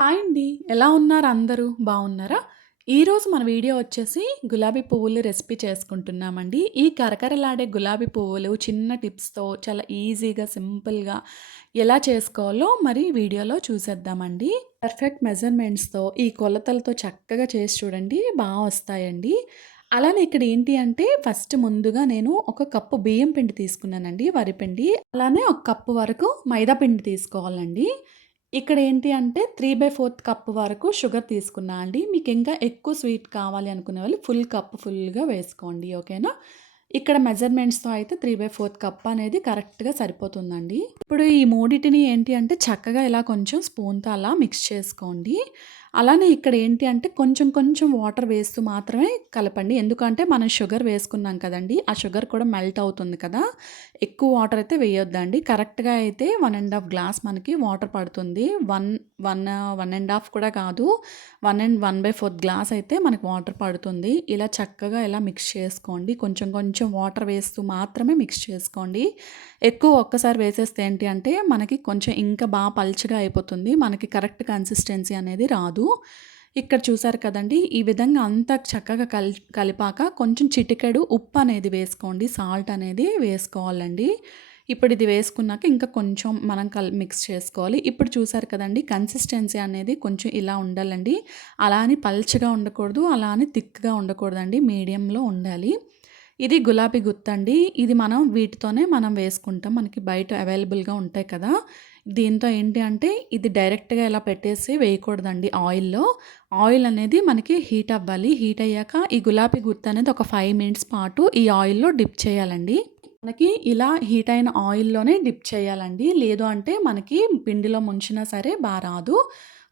Hi అండి. ఎలా ఉన్నారు అందరూ? బావున్నారా? ఈరోజు మన వీడియో వచ్చేసి గులాబీ పువ్వులు రెసిపీ చేసుకుంటున్నామండి. ఈ కరకరలాడే గులాబీ పువ్వులు చిన్న టిప్స్‌తో చాలా ఈజీగా, సింపుల్‌గా ఎలా చేసుకోవాలో మరి వీడియోలో చూసేద్దామండి. పర్ఫెక్ట్ మెజర్‌మెంట్స్‌తో ఈ కొలతలతో చక్కగా చేసి చూడండి వస్తాయండి. అలానే ఇక్కడ ఏంటి అంటే ఫస్ట్ ముందుగా నేను ఒక కప్పు బియ్యం పిండి తీసుకున్నానండి, వరిపిండి. అలానే ఒక కప్పు వరకు మైదా పిండి తీసుకోవాలండి. ఇక్కడ ఏంటి అంటే 3/4 కప్ వరకు షుగర్ తీసుకున్నా అండి. మీకింకా ఎక్కువ స్వీట్ కావాలి అనుకునే వాళ్ళు ఫుల్ కప్ ఫుల్‌గా వేసుకోండి. ఓకేనా? ఇక్కడ మెజర్‌మెంట్స్‌తో అయితే 3/4 కప్ అనేది కరెక్ట్‌గా సరిపోతుందండి. ఇప్పుడు ఈ మూడిటిని ఏంటి అంటే చక్కగా ఇలా కొంచెం స్పూన్‌తో అలా మిక్స్ చేసుకోండి. అలానే ఇక్కడ ఏంటి అంటే కొంచెం కొంచెం వాటర్ వేస్తూ మాత్రమే కలపండి. ఎందుకంటే మనం షుగర్ వేసుకున్నాం కదండీ! ఆ షుగర్ కూడా మెల్ట్ అవుతుంది కదా! ఎక్కువ వాటర్ అయితే వేయొద్దండి. కరెక్ట్‌గా అయితే 1 ½ గ్లాస్ మనకి వాటర్ పడుతుంది. 1 ½ కూడా కాదు. 1/4 గ్లాస్ అయితే మనకు వాటర్ పడుతుంది. ఇలా చక్కగా ఇలా మిక్స్ చేసుకోండి. కొంచెం కొంచెం వాటర్ వేస్తూ మాత్రమే మిక్స్ చేసుకోండి. ఎక్కువ ఒక్కసారి వేసేస్తే ఏంటి అంటే మనకి కొంచెం ఇంకా పల్చగా అయిపోతుంది. మనకి కరెక్ట్ కన్సిస్టెన్సీ అనేది రాదు. ఇక్కడ చూసారు కదండీ! ఈ విధంగా అంతా చక్కగా కలిపాక కొంచెం చిటికెడు ఉప్పు అనేది వేసుకోండి. సాల్ట్ అనేది వేసుకోవాలండి. ఇప్పుడు ఇది వేసుకున్నాక ఇంకా కొంచెం మనం మిక్స్ చేసుకోవాలి. ఇప్పుడు చూసారు కదండీ! కన్సిస్టెన్సీ అనేది కొంచెం ఇలా ఉండాలండి. అలా అని పల్చగా ఉండకూడదు. అలా అని థిక్‌గా ఉండకూడదండి. మీడియంలో ఉండాలి. ఇది గులాబీ గుత్తండి. ఇది మనం వీటితోనే మనం వేసుకుంటాం. మనకి బయట అవైలబుల్‌గా ఉంటాయి కదా! దీంతో ఏంటి అంటే ఇది డైరెక్ట్‌గా ఇలా పెట్టేసి వేయకూడదండి ఆయిల్‌లో. ఆయిల్ అనేది మనకి హీట్ అవ్వాలి. హీట్ అయ్యాక ఈ గులాబీ గుత్తనేది ఒక 5 మినిట్స్ పాటు ఈ ఆయిల్‌లో డిప్ చేయాలండి. మనకి ఇలా హీట్ అయిన ఆయిల్‌లోనే డిప్ చేయాలండి. లేదు అంటే మనకి పిండిలో ముంచినా సరే రాదు.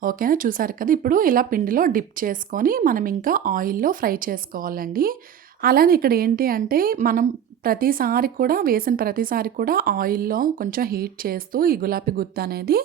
ఓకేనా? చూసారు కదా! ఇప్పుడు ఇలా పిండిలో డిప్ చేసుకొని మనం ఇంకా ఆయిల్‌లో ఫ్రై చేసుకోవాలండి. అలానే ఇక్కడ ఏంటి అంటే మనం ప్రతిసారి కూడా వేసిన ప్రతిసారి కూడా ఆయిల్‌లో కొంచెం హీట్ చేస్తూ ఈ గులాబీ గుత్తనేది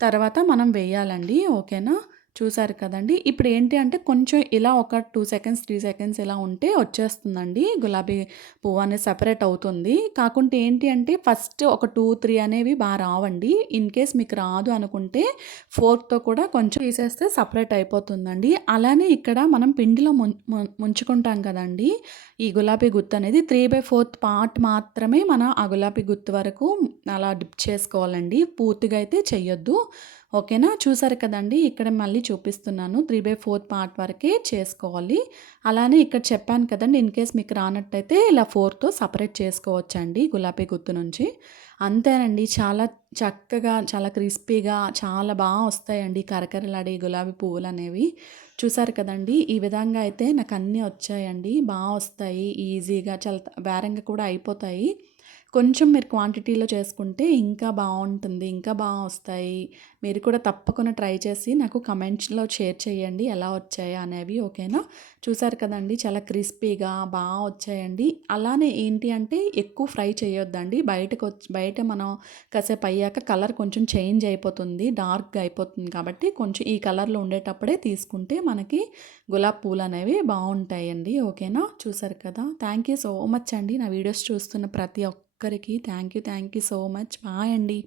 తర్వాత మనం వేయాలండి. ఓకేనా? చూసారు కదండీ! ఇప్పుడు ఏంటి అంటే కొంచెం ఇలా ఒక 2 సెకండ్స్, 3 సెకండ్స్ ఇలా ఉంటే వచ్చేస్తుందండి. గులాబీ పువ్వు అనేది సెపరేట్ అవుతుంది. కాకుంటే ఏంటి అంటే ఫస్ట్ ఒక 2, 3 అనేవి రావండి. ఇన్ కేస్ మీకు రాదు అనుకుంటే ఫోర్క్‌తో కూడా కొంచెం తీసేస్తే సెపరేట్ అయిపోతుందండి. అలానే ఇక్కడ మనం పిండిలో ముంచుకుంటాం కదండీ! ఈ గులాబీ గుత్తు అనేది 3/4 పార్ట్ మాత్రమే మన ఆ గులాబీ గుత్తు వరకు అలా డిప్ చేసుకోవాలండి. పూర్తిగా అయితే చెయ్యొద్దు. ఓకేనా? చూసారు కదండీ! ఇక్కడ మళ్ళీ చూపిస్తున్నాను. 3/4 పార్ట్ వరకే చేసుకోవాలి. అలానే ఇక్కడ చెప్పాను కదండీ! ఇన్‌కేస్ మీకు రానట్టయితే ఇలా ఫోర్క్‌తో సెపరేట్ చేసుకోవచ్చండి గులాబీ గుత్తు నుంచి. అంతేనండి. చాలా చక్కగా, చాలా క్రిస్పీగా, చాలా వస్తాయండి కరకరలాడే గులాబీ పువ్వులనేవి. చూసారు కదండీ! ఈ విధంగా అయితే నాకన్నీ వచ్చాయండి. వస్తాయి. ఈజీగా చాలా వేరంగా కూడా అయిపోతాయి. కొంచెం మీరు క్వాంటిటీలో చేసుకుంటే ఇంకా బావుంటుంది. ఇంకా వస్తాయి. మీరు కూడా తప్పకుండా ట్రై చేసి నాకు కమెంట్స్‌లో షేర్ చేయండి ఎలా వచ్చాయా అనేవి. ఓకేనా? చూసారు కదండీ! చాలా క్రిస్పీగా వచ్చాయండి. అలానే ఏంటి అంటే ఎక్కువ ఫ్రై చేయొద్దండి. బయట మనం కాసేపు అయ్యాక కలర్ కొంచెం చేంజ్ అయిపోతుంది. డార్క్‌గా అయిపోతుంది కాబట్టి కొంచెం ఈ కలర్‌లో ఉండేటప్పుడే తీసుకుంటే మనకి గులాబీ పూలనేవి బావుంటాయండి. ఓకేనా? చూసారు కదా! థ్యాంక్ యూ సో మచ్ అండి. నా వీడియోస్ చూస్తున్న ప్రతి ఒక్కరికి thank you so much. Bye అండి.